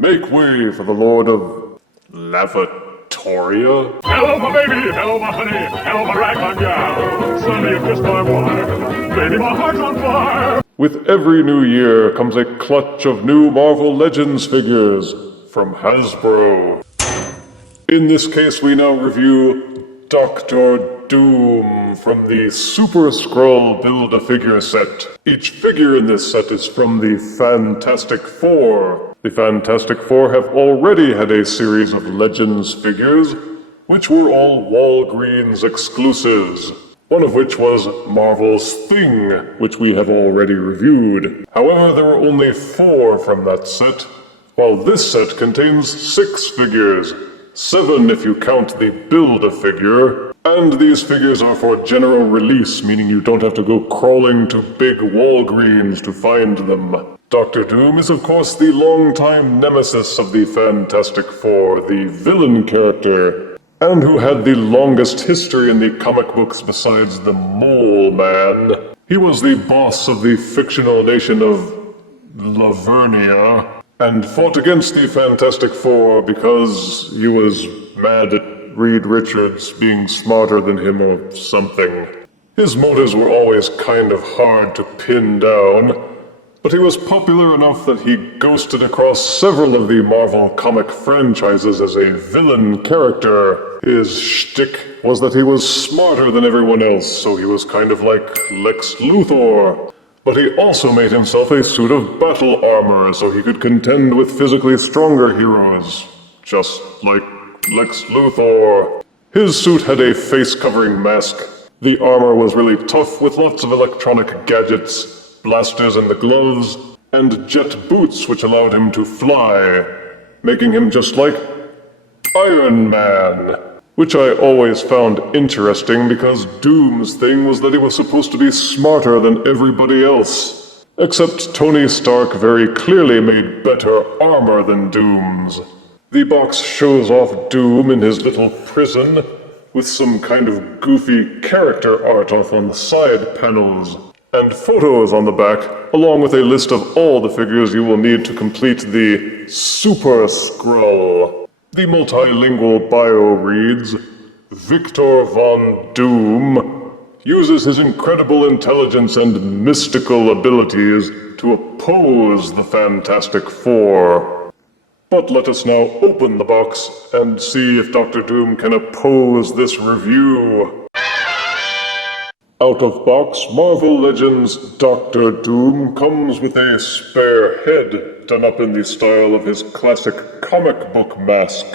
Make way for the Lord of Lavatoria. Hello, my baby. Hello, my honey. Hello, my ragtime gal. Suddenly you kissed my wife. Baby, my heart's on fire. With every new year comes a clutch of new Marvel Legends figures from Hasbro. In this case, we now review Dr. Doom from the Super Skrull Build-A-Figure set. Each figure in this set is from the Fantastic Four. The Fantastic Four have already had a series of Legends figures, which were all Walgreens exclusives, one of which was Marvel's Thing, which we have already reviewed. However, there were only 4 from that set, while this set contains 6 figures, 7 if you count the Build-A-Figure, and these figures are for general release, meaning you don't have to go crawling to big Walgreens to find them. Dr. Doom is of course the longtime nemesis of the Fantastic Four, the villain character, and who had the longest history in the comic books besides the Mole Man. He was the boss of the fictional nation of Lavernia, and fought against the Fantastic Four because he was mad at Reed Richards being smarter than him or something. His motives were always kind of hard to pin down, but he was popular enough that he ghosted across several of the Marvel comic franchises as a villain character. His shtick was that he was smarter than everyone else, so he was kind of like Lex Luthor. But he also made himself a suit of battle armor so he could contend with physically stronger heroes, just like Lex Luthor. His suit had a face-covering mask. The armor was really tough with lots of electronic gadgets, blasters in the gloves, and jet boots which allowed him to fly, making him just like Iron Man. Which I always found interesting because Doom's thing was that he was supposed to be smarter than everybody else. Except Tony Stark very clearly made better armor than Doom's. The box shows off Doom in his little prison, with some kind of goofy character art off on the side panels, and photos on the back, along with a list of all the figures you will need to complete the Super Skrull. The multilingual bio reads, Victor Von Doom uses his incredible intelligence and mystical abilities to oppose the Fantastic Four. But let us now open the box and see if Dr. Doom can oppose this review. Out of box, Marvel Legends Dr. Doom comes with a spare head done up in the style of his classic comic book mask.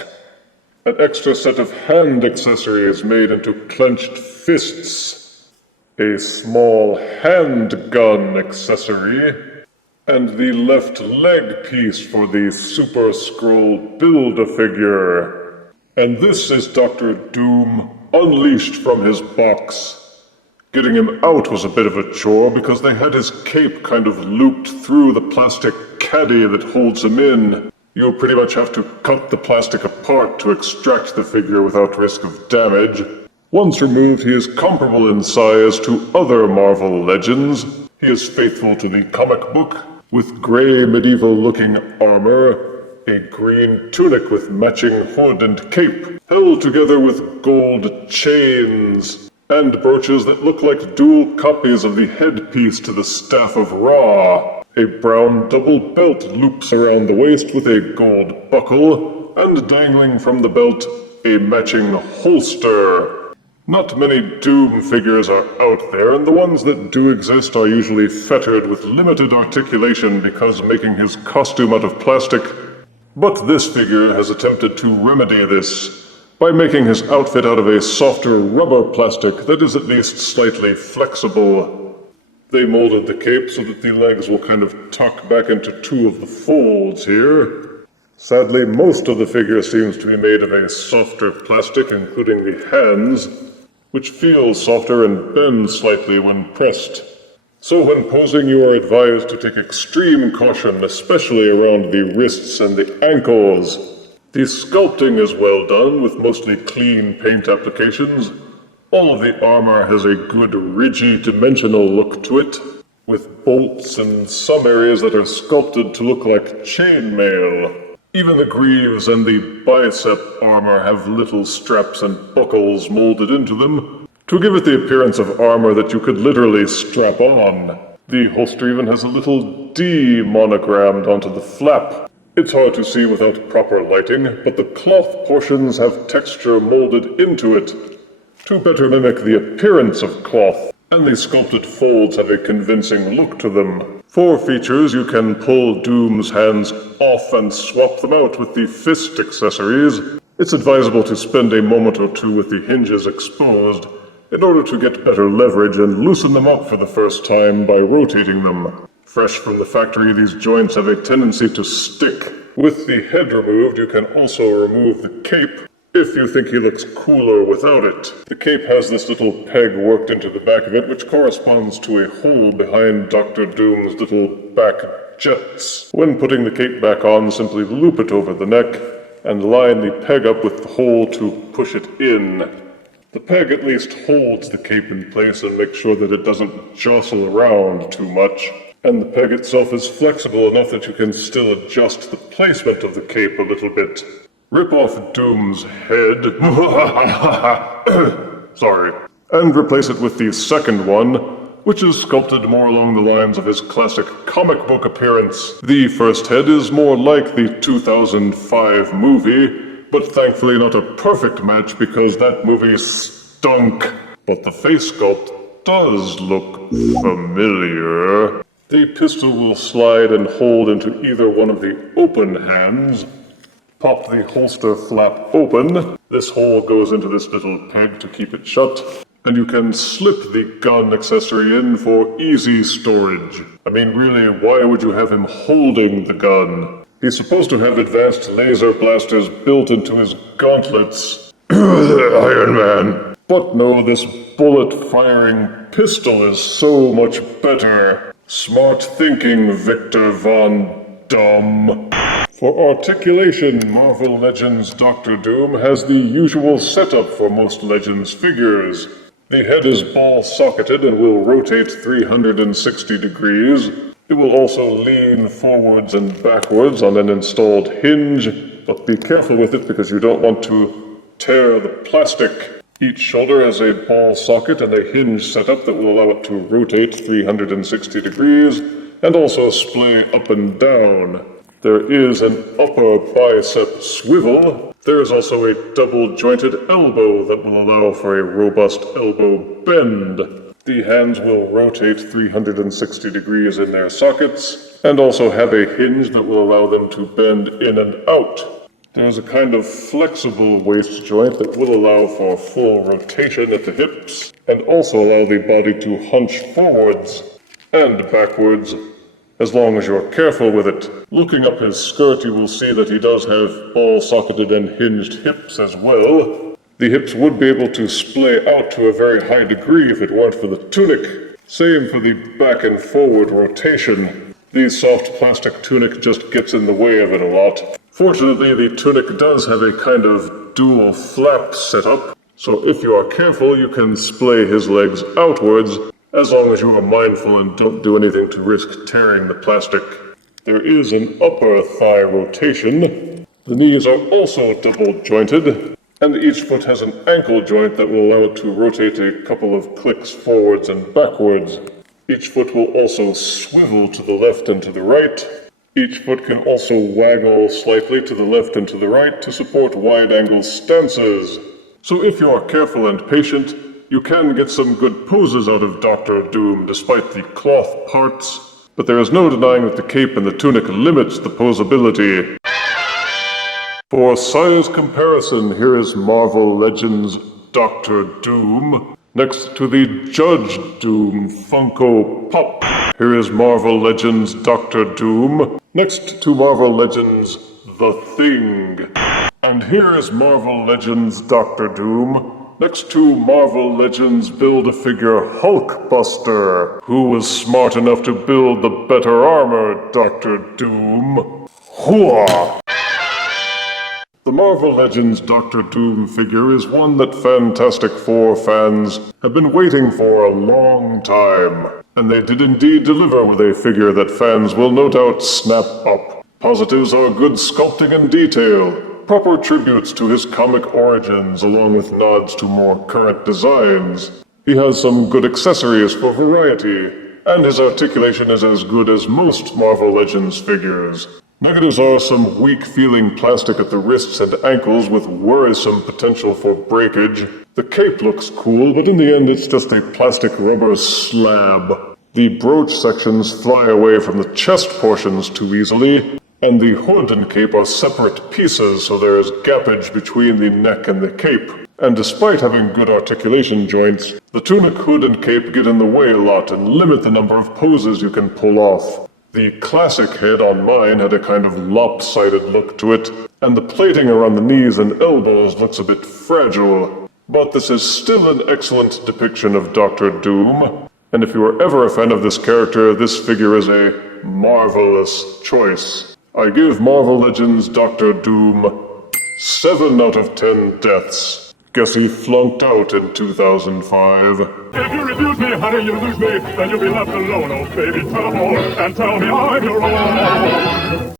An extra set of hand accessories made into clenched fists. A small handgun accessory. And the left leg piece for the Super Skrull Build-A-Figure. And this is Dr. Doom unleashed from his box. Getting him out was a bit of a chore because they had his cape kind of looped through the plastic caddy that holds him in. You'll pretty much have to cut the plastic apart to extract the figure without risk of damage. Once removed, he is comparable in size to other Marvel Legends. He is faithful to the comic book, with gray medieval-looking armor, a green tunic with matching hood and cape, held together with gold chains, and brooches that look like dual copies of the headpiece to the Staff of Ra. A brown double belt loops around the waist with a gold buckle, and dangling from the belt, a matching holster. Not many Doom figures are out there, and the ones that do exist are usually fettered with limited articulation because making his costume out of plastic. But this figure has attempted to remedy this by making his outfit out of a softer rubber plastic that is at least slightly flexible. They molded the cape so that the legs will kind of tuck back into 2 of the folds here. Sadly, most of the figure seems to be made of a softer plastic, including the hands, which feels softer and bends slightly when pressed. So when posing, you are advised to take extreme caution, especially around the wrists and the ankles. The sculpting is well done, with mostly clean paint applications. All of the armor has a good ridgy dimensional look to it, with bolts in some areas that are sculpted to look like chainmail. Even the greaves and the bicep armor have little straps and buckles molded into them to give it the appearance of armor that you could literally strap on. The holster even has a little D monogrammed onto the flap. It's hard to see without proper lighting, but the cloth portions have texture molded into it to better mimic the appearance of cloth, and the sculpted folds have a convincing look to them. For features, you can pull Doom's hands off and swap them out with the fist accessories. It's advisable to spend a moment or two with the hinges exposed in order to get better leverage and loosen them up for the first time by rotating them. Fresh from the factory, these joints have a tendency to stick. With the head removed, you can also remove the cape if you think he looks cooler without it. The cape has this little peg worked into the back of it, which corresponds to a hole behind Dr. Doom's little back jets. When putting the cape back on, simply loop it over the neck and line the peg up with the hole to push it in. The peg at least holds the cape in place and makes sure that it doesn't jostle around too much. And the peg itself is flexible enough that you can still adjust the placement of the cape a little bit. Rip off Doom's head, sorry, and replace it with the second one, which is sculpted more along the lines of his classic comic book appearance. The first head is more like the 2005 movie, but thankfully not a perfect match because that movie stunk. But the face sculpt does look familiar. The pistol will slide and hold into either one of the open hands. Pop the holster flap open. This hole goes into this little peg to keep it shut. And you can slip the gun accessory in for easy storage. I mean, really, why would you have him holding the gun? He's supposed to have advanced laser blasters built into his gauntlets. Iron Man. But no, this bullet-firing pistol is so much better. Smart thinking, Victor Von Dumb. For Articulation, Marvel Legends Dr. Doom has the usual setup for most Legends figures. The head is ball-socketed and will rotate 360 degrees. It will also lean forwards and backwards on an installed hinge, but be careful with it because you don't want to tear the plastic. Each shoulder has a ball socket and a hinge setup that will allow it to rotate 360 degrees and also splay up and down. There is an upper bicep swivel. There is also a double-jointed elbow that will allow for a robust elbow bend. The hands will rotate 360 degrees in their sockets, and also have a hinge that will allow them to bend in and out. There's a kind of flexible waist joint that will allow for full rotation at the hips, and also allow the body to hunch forwards and backwards, as long as you're careful with it. Looking up his skirt, you will see that he does have ball-socketed and hinged hips as well. The hips would be able to splay out to a very high degree if it weren't for the tunic. Same for the back and forward rotation. The soft plastic tunic just gets in the way of it a lot. Fortunately, the tunic does have a kind of dual flap setup, so if you are careful, you can splay his legs outwards, as long as you are mindful and don't do anything to risk tearing the plastic. There is an upper thigh rotation. The knees are also double-jointed, and each foot has an ankle joint that will allow it to rotate a couple of clicks forwards and backwards. Each foot will also swivel to the left and to the right. Each foot can also waggle slightly to the left and to the right to support wide-angle stances. So if you are careful and patient, you can get some good poses out of Dr. Doom despite the cloth parts, but there is no denying that the cape and the tunic limits the posability. For size comparison, here is Marvel Legends Dr. Doom next to the Judge Doom Funko Pop. Here is Marvel Legends Dr. Doom next to Marvel Legends The Thing. And here is Marvel Legends Dr. Doom next to Marvel Legends Build-A-Figure Hulkbuster, who was smart enough to build the better armor, Dr. Doom. Hooah! The Marvel Legends Dr. Doom figure is one that Fantastic Four fans have been waiting for a long time, and they did indeed deliver with a figure that fans will no doubt snap up. Positives are good sculpting and detail, proper tributes to his comic origins along with nods to more current designs. He has some good accessories for variety, and his articulation is as good as most Marvel Legends figures. Negatives are some weak-feeling plastic at the wrists and ankles with worrisome potential for breakage. The cape looks cool, but in the end it's just a plastic rubber slab. The brooch sections fly away from the chest portions too easily, and the hood and cape are separate pieces, so there is gappage between the neck and the cape. And despite having good articulation joints, the tunic hood and cape get in the way a lot and limit the number of poses you can pull off. The classic head on mine had a kind of lopsided look to it, and the plating around the knees and elbows looks a bit fragile. But this is still an excellent depiction of Dr. Doom, and if you are ever a fan of this character, this figure is a marvelous choice. I give Marvel Legends Dr. Doom 7 out of 10 deaths. Guess he flunked out in 2005. If you refuse me, honey, you lose me. Then you'll be left alone, oh baby. Tell them all and tell me I'm your own.